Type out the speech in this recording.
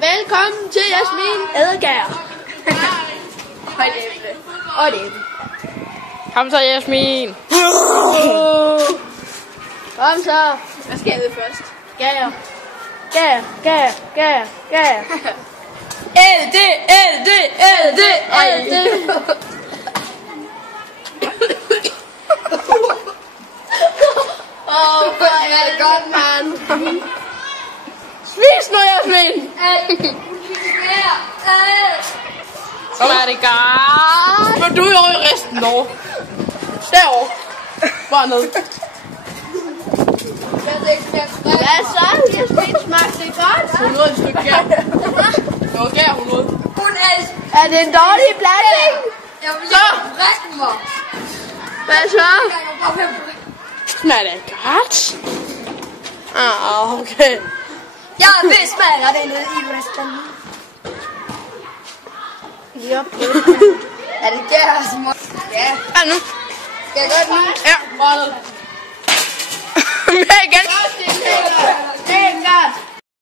Velkommen til Jasmin Edegær. Og et æble. Kom så, Jasmin. Kom så. Hvad skal jeg ved først? Gær. LD. Hvor er det godt, mand. Spis nu, Jasmin. Så er det godt. Men du er jo i resten over. Derovre. Bare ned. Hvad så? Jasmin, smagte det godt? Hun nåede et stykke gær. Det var gær, hun nåede. Er det en dårlig blanding? Så. Hvad så? Smager det godt? Okay. Jeg vil smage det nede i resten. Yep. Er det gær, som... Ja. Ja, nu. Skal jeg gøre det nu? Ja, bare ned. Med igen.